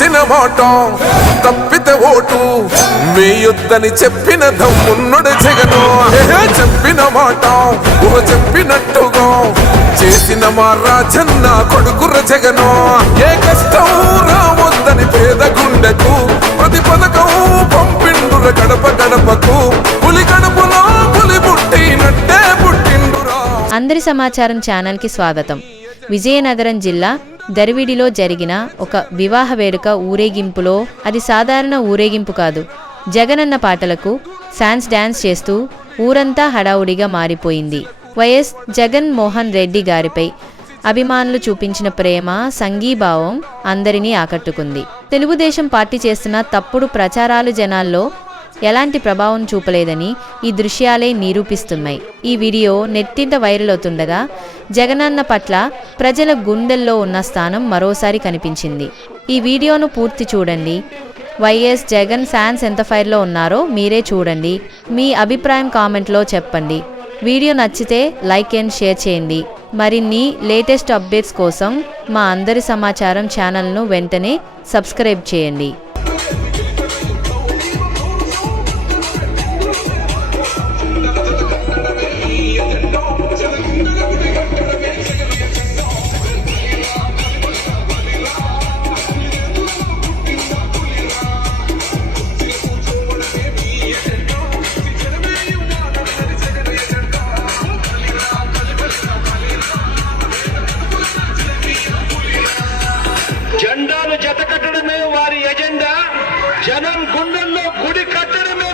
ఇచ్చిన మాట తప్పితే ఓటు. వేయొద్దని చెప్పిన దమ్మున్నడు జగను. చెప్పిన మాట ఊహ చెప్పినట్టుగా. చేసిన మా రాజన్న కొడుకుర జగను. ఏ కష్టం రావద్దని పేద గుండెకు. ప్రతి పథకం పంపిండుర గడప గడపకు. పులి గడపలో పులి పుట్టినట్టే పుట్టిండురా. అందరి సమాచారం ఛానల్కి స్వాగతం. విజయనగరం జిల్లా దరివిడిలో జరిగిన ఒక వివాహ వేడుక ఊరేగింపులో అది సాధారణ ఊరేగింపు కాదు. జగనన్న పాటలకు శాన్స్ డ్యాన్స్ చేస్తూ ఊరంతా హడావుడిగా మారిపోయింది. వైఎస్ జగన్ మోహన్ రెడ్డి గారిపై అభిమానులు చూపించిన ప్రేమ సంఘీభావం అందరినీ ఆకట్టుకుంది. తెలుగుదేశం పార్టీ చేస్తున్న తప్పుడు ప్రచారాలు జనాల్లో ఎలాంటి ప్రభావం చూపలేదని ఈ దృశ్యాలే నిరూపిస్తున్నాయి. ఈ వీడియో నెట్టింట వైరల్ అవుతుండగా జగనన్న పట్ల ప్రజల గుండెల్లో ఉన్న స్థానం మరోసారి కనిపించింది. ఈ వీడియోను పూర్తి చూడండి. వైఎస్ జగన్ ఫ్యాన్స్ ఎంత ఫైర్లో ఉన్నారో మీరే చూడండి. మీ అభిప్రాయం కామెంట్లో చెప్పండి. వీడియో నచ్చితే లైక్ అండ్ షేర్ చేయండి. మరిన్ని లేటెస్ట్ అప్డేట్స్ కోసం మా అందరి సమాచారం ఛానల్ను వెంటనే సబ్స్క్రైబ్ చేయండి. జనం గుండెల్లో గుడి కట్టడమే